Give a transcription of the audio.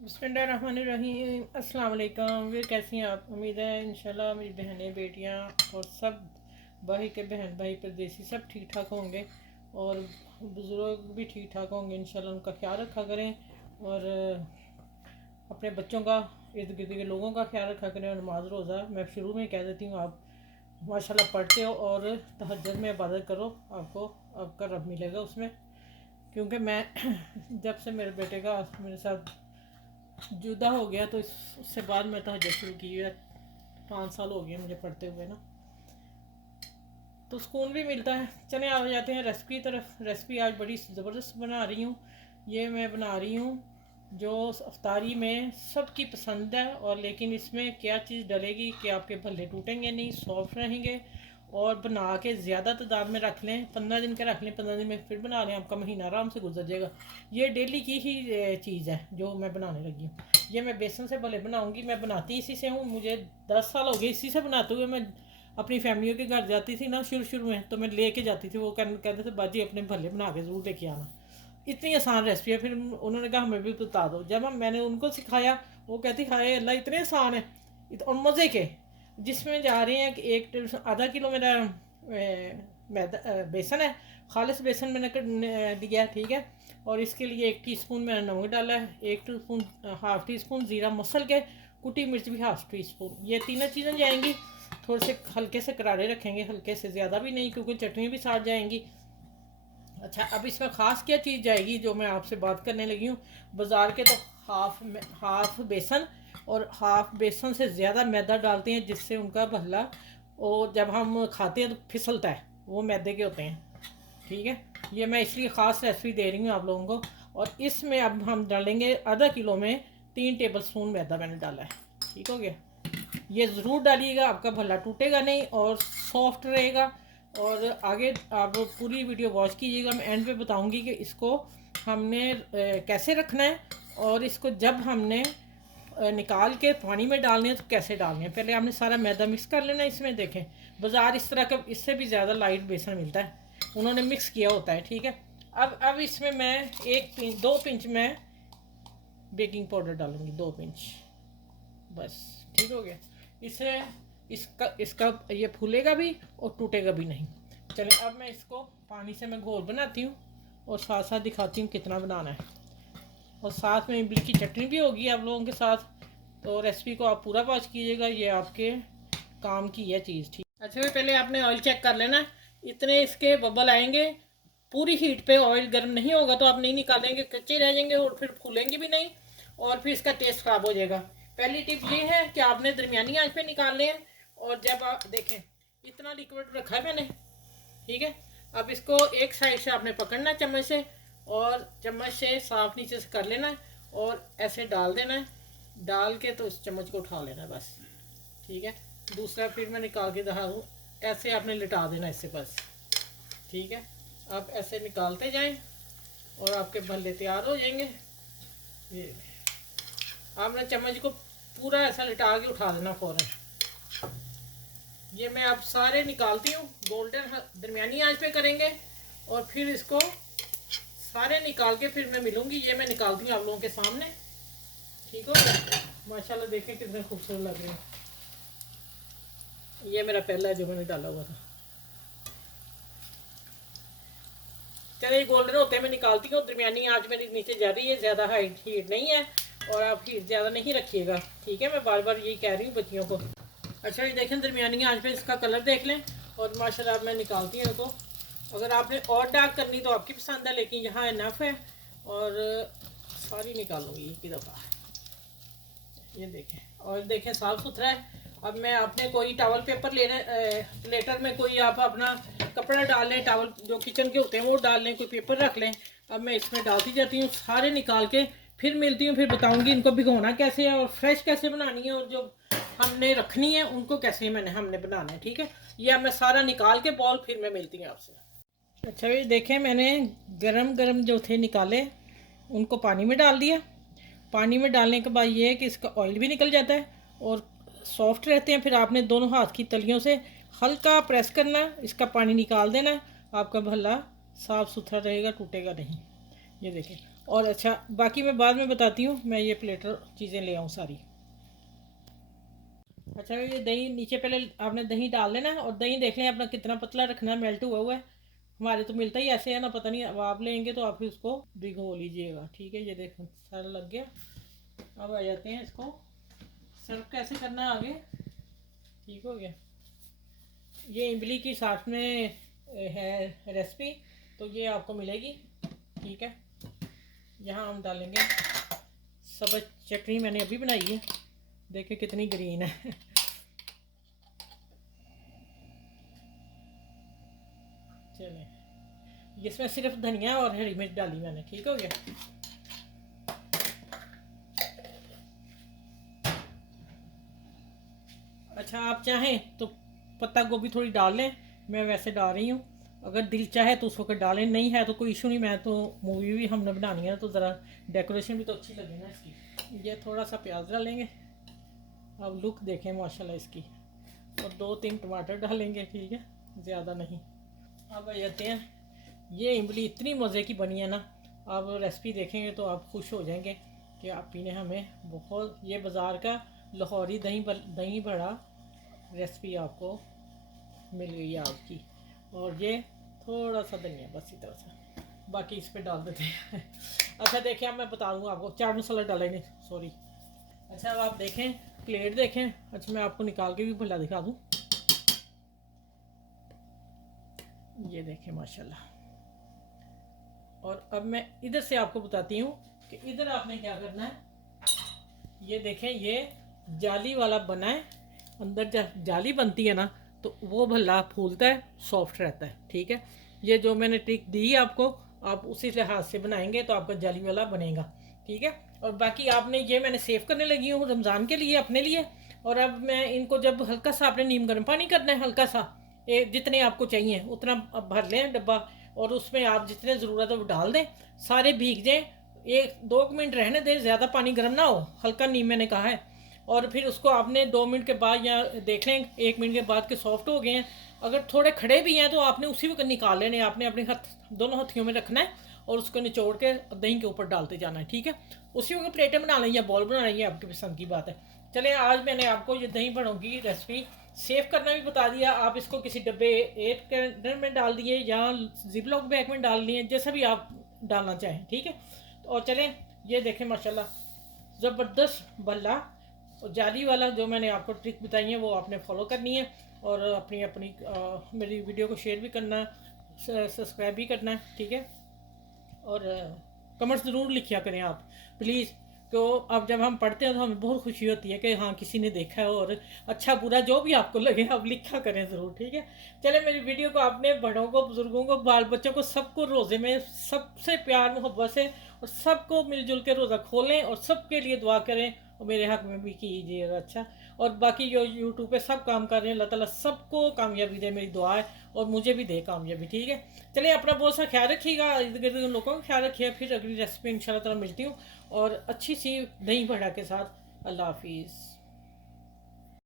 बिस्मिल्लाहिर्रहमानिर्रहीम। अस्सलाम वालेकुम। वे कैसी हैं आप? उम्मीद है इंशाल्लाह मेरी बहनें बेटियां और सब भाई के बहन भाई परदेसी सब ठीक ठाक होंगे और बुज़ुर्ग भी ठीक ठाक होंगे इंशाल्लाह। उनका ख्याल रखा करें और अपने बच्चों का, इर्द गिर्द के लोगों का ख्याल रखा करें। और नमाज रोज़ा मैं शुरू में कह देती हूँ, आप माशाल्लाह पढ़ते हो और तहज्जुद में इबादत करो, आपको आपका रब मिलेगा उसमें। क्योंकि मैं जब से मेरे बेटे का मेरे साथ जुदा हो गया तो उससे बाद मैं तहज्जुद शुरू की है। 5 साल हो गए मुझे पढ़ते हुए ना, तो सुकून भी मिलता है। चले आ जाते हैं रेसिपी की तरफ। रेसिपी आज बड़ी ज़बरदस्त बना रही हूँ। ये मैं बना रही हूँ जो अफ्तारी में सबकी पसंद है, और लेकिन इसमें क्या चीज़ डलेगी कि आपके भल्ले टूटेंगे नहीं, सॉफ्ट रहेंगे। और बना के ज़्यादा तादाद में रख लें, 15 दिन के रख लें, 15 दिन में फिर बना लें, आपका महीना आराम से गुजर जाएगा। ये डेली की ही चीज़ है जो मैं बनाने लगी हूँ। ये मैं बेसन से भले बनाऊँगी, मैं बनाती इसी से हूँ। मुझे 10 साल हो गए इसी से बनाते हुए। मैं अपनी फैमिलियों के घर जाती थी ना शुरू शुरू में, तो मैं लेके जाती थी। वो कहते थे बाजी अपने भले बना के ज़रूर लेके आना। इतनी आसान रेसिपी है। फिर उन्होंने कहा हमें भी बता दो। जब मैंने उनको सिखाया, वो कहती हाय अल्लाह इतने आसान है और मज़े के। जिसमें जा रहे हैं कि आधा किलो मेरा मैदा बेसन है, खालिस बेसन मैंने लिया, ठीक है। और इसके लिए 1 टीस्पून मैंने नमक डाला है, 1 टीस्पून हाफ़ टी स्पून ज़ीरा मसल के, कुटी मिर्च भी हाफ़ टी स्पून। ये तीनों चीज़ें जाएंगी। थोड़े से हल्के से करारे रखेंगे, हल्के से, ज़्यादा भी नहीं क्योंकि चटनी भी साथ जाएंगी। अच्छा, अब इसमें ख़ास क्या चीज़ जाएगी जो मैं आपसे बात करने लगी हूँ। बाज़ार के तो हाफ़ बेसन और हाफ़ बेसन से ज़्यादा मैदा डालते हैं, जिससे उनका भल्ला और जब हम खाते हैं तो फिसलता है, वो मैदे के होते हैं, ठीक है। ये मैं इसलिए ख़ास रेसिपी दे रही हूँ आप लोगों को। और इसमें अब हम डालेंगे आधा किलो में 3 टेबल स्पून मैदा मैंने डाला है, ठीक हो गया। ये ज़रूर डालिएगा, आपका भला टूटेगा नहीं और सॉफ्ट रहेगा। और आगे आप पूरी वीडियो वॉच कीजिएगा, मैं एंड पे बताऊंगी कि इसको हमने कैसे रखना है। और इसको जब हमने निकाल के पानी में डालने हैं तो कैसे डालने हैं। पहले आपने सारा मैदा मिक्स कर लेना है। इसमें देखें, बाज़ार इस तरह का इससे भी ज़्यादा लाइट बेसन मिलता है, उन्होंने मिक्स किया होता है, ठीक है। अब इसमें मैं 2 पिंच मैं बेकिंग पाउडर डालूँगी, 2 पिंच बस, ठीक हो गया। इससे इसका ये फूलेगा भी और टूटेगा भी नहीं। चलिए अब मैं इसको पानी से मैं घोल बनाती हूँ और साथ साथ दिखाती हूँ कितना बनाना है। और साथ में इमली की चटनी भी होगी आप लोगों के साथ। तो रेसिपी को आप पूरा वॉच कीजिएगा, ये आपके काम की है चीज़, ठीक। अच्छा, फिर पहले आपने ऑयल चेक कर लेना। इतने इसके बबल आएंगे, पूरी हीट पे ऑयल गर्म नहीं होगा तो आप नहीं निकालेंगे, कच्चे रह जाएंगे और फिर फूलेंगे भी नहीं और फिर इसका टेस्ट ख़राब हो जाएगा। पहली टिप ये है कि आपने दरमियानी आंच पे निकालने हैं। और जब आप देखें इतना लिक्विड रखा है मैंने, ठीक है। अब इसको एक साइड से आपने पकड़ना है चम्मच से, और चम्मच से साफ नीचे से कर लेना है और ऐसे डाल देना है। डाल के तो इस चम्मच को उठा लेना है बस, ठीक है। दूसरा फिर मैं निकाल के दिखा दूँ, ऐसे आपने लिटा देना इससे बस, ठीक है। आप ऐसे निकालते जाएं और आपके भल्ले तैयार हो जाएंगे। ये आपने चम्मच को पूरा ऐसा लिटा के उठा देना फ़ौरन। ये मैं अब सारे निकालती हूँ, गोल्डन दरमियानी आंच पे करेंगे और फिर इसको सारे निकाल के फिर मैं मिलूँगी। ये मैं निकालती हूँ आप लोगों के सामने, ठीक हो गया। माशाल्लाह देखें कितने खूबसूरत लग रहे हैं। ये मेरा पहला है जो मैंने डाला हुआ था। चलिए गोल्डन होते हैं मैं निकालती हूँ। दरमियानी आंच मेरी नीचे जा रही है, ज़्यादा हाई हीट नहीं है और आप हीट ज़्यादा नहीं रखिएगा, ठीक है। मैं बार बार यही कह रही हूँ बच्चियों को। अच्छा, ये देखें दरमियानी आंच पे इसका कलर देख लें। और माशाल्लाह मैं निकालती हूँ इनको। अगर आपने और डार्क करनी तो आपकी पसंद है, लेकिन यहाँ इनफ है। और सारी निकालूंगी एक ही दफ़ा। ये देखें, और देखें साफ़ सुथरा है। अब मैं आपने कोई टॉवल पेपर लेना, प्लेटर में कोई आप अपना कपड़ा डाल लें, टॉवल जो किचन के होते हैं वो डाल लें, कोई पेपर रख लें। अब मैं इसमें डालती जाती हूँ सारे निकाल के, फिर मिलती हूँ, फिर बताऊँगी इनको भिगोना कैसे है और फ्रेश कैसे बनानी है, और जो हमने रखनी है उनको कैसे हमने बनाना है, ठीक है। ये अब मैं सारा निकाल के बॉल फिर मैं मिलती हूँ आपसे। अच्छा, ये देखें मैंने गरम गरम जो थे निकाले, उनको पानी में डाल दिया। पानी में डालने के बाद ये है कि इसका ऑयल भी निकल जाता है और सॉफ्ट रहते हैं। फिर आपने दोनों हाथ की तलियों से हल्का प्रेस करना, इसका पानी निकाल देना, आपका भल्ला साफ़ सुथरा रहेगा, टूटेगा नहीं। ये देखें। और अच्छा बाकी मैं बाद में बताती हूँ, मैं ये प्लेटर चीज़ें ले आऊँ सारी। अच्छा ये दही नीचे पहले आपने दही डाल लेना है, और दही देख लें अपना कितना पतला रखना है, मेल्ट हुआ है। हमारे तो मिलता ही ऐसे है ना, पता नहीं, अब आप लेंगे तो आप भी उसको भिगो लीजिएगा, ठीक है। ये देखो सारा लग गया। अब आ जाते हैं इसको सर्व कैसे करना है आगे। ठीक हो गया। ये इमली की साथ में है रेसिपी, तो ये आपको मिलेगी, ठीक है। यहाँ हम डालेंगे सब्ज़ चटनी, मैंने अभी बनाई है, देखें कितनी ग्रीन है। चलें, इसमें सिर्फ धनिया और हरी मिर्च डाली मैंने, ठीक हो गया। अच्छा आप चाहें तो पत्ता गोभी थोड़ी डाल लें, मैं वैसे डाल रही हूँ। अगर दिल चाहे तो उस वक्त डालें, नहीं है तो कोई इशू नहीं। मैं तो मूवी भी हमने बनानी है, तो ज़रा डेकोरेशन भी तो अच्छी लगे ना इसकी। ये थोड़ा सा प्याज डालेंगे, अब लुक देखें माशाल्लाह इसकी। और 2-3 टमाटर डालेंगे, ठीक है, ज़्यादा नहीं। अब आ जाते हैं, ये इमली इतनी मज़े की बनी है ना, आप रेसिपी देखेंगे तो आप खुश हो जाएंगे कि आप पीने हमें बहुत, ये बाज़ार का लाहौरी दही बड़ा रेसिपी आपको मिल गई है आपकी। और ये थोड़ा सा धनिया बस इतना सा, बाकी इस पर डाल देते हैं। अच्छा देखिए, अब मैं बता दूँगा आपको, चाट मसाला डालेंगे, सॉरी। अच्छा अब आप देखें, प्लेट देखें। अच्छा मैं आपको निकाल के भी भला दिखा दूँ, ये देखें माशाल्लाह। और अब मैं इधर से आपको बताती हूँ कि इधर आपने क्या करना है। ये देखें, ये जाली वाला बना है, अंदर जब जाली बनती है ना तो वो भला फूलता है, सॉफ्ट रहता है, ठीक है। ये जो मैंने ट्रिक दी आपको, आप उसी लिहाज से बनाएंगे तो आपका जाली वाला बनेगा, ठीक है। और बाकी आपने ये मैंने सेव करने लगी हूँ रमज़ान के लिए अपने लिए। और अब मैं इनको जब हल्का सा आपने नीम गर्म पानी करना है, हल्का सा, जितने आपको चाहिए उतना अब भर लें डब्बा, और उसमें आप जितने ज़रूरत है वो डाल दें, सारे भीग जाएँ। 1-2 मिनट रहने दें, ज़्यादा पानी गर्म ना हो, हल्का नीम मैंने कहा है। और फिर उसको आपने 2 मिनट के बाद या देख लें 1 मिनट के बाद के सॉफ्ट हो गए हैं। अगर थोड़े खड़े भी हैं तो आपने उसी वक्त निकाल लेने, आपने अपने दोनों हथियों में रखना है और उसको निचोड़ के दही के ऊपर डालते जाना है, ठीक है। उसी वक्त प्लेटें बना लें या बॉल बना लें, आपकी पसंद की बात है। चले, आज मैंने आपको ये दही बड़ों की रेसिपी सेव करना भी बता दिया। आप इसको किसी डब्बे एयर कंटेनर में डाल दिए या जिपलॉक बैग में डाल दिए, जैसा भी आप डालना चाहें, ठीक है। और चलें, ये देखें माशाल्लाह ज़बरदस्त भल्ला। और जाली वाला जो मैंने आपको ट्रिक बताई है वो आपने फॉलो करनी है, और अपनी अपनी मेरी वीडियो को शेयर भी करना है, सब्सक्राइब भी करना है, ठीक है। और कमेंट्स ज़रूर लिखिया करें आप प्लीज़। तो अब जब हम पढ़ते हैं तो हमें बहुत खुशी होती है कि हाँ किसी ने देखा है, और अच्छा बुरा जो भी आपको लगे आप लिखा करें ज़रूर, ठीक है। चले, मेरी वीडियो को आपने बड़ों को, बुज़ुर्गों को, बाल बच्चों को, सबको रोज़े में सबसे प्यार मोहब्बत से, और सबको मिलजुल के रोज़ा खोलें और सबके लिए दुआ करें, और मेरे हक़ में भी कीजिएगा। अच्छा, और बाकी जो यूट्यूब पे सब काम कर रहे हैं, अल्लाह ताला सबको कामयाबी दे, मेरी दुआ है, और मुझे भी दे कामयाबी, ठीक है। चलिए, अपना बहुत सा ख्याल रखिएगा, इर्द गिर्द लोगों का ख्याल रखिए। फिर अगली रेसिपी इंशाल्लाह ताला मिलती हूँ, और अच्छी सी दही बड़ा के साथ। अल्लाह हाफिज़।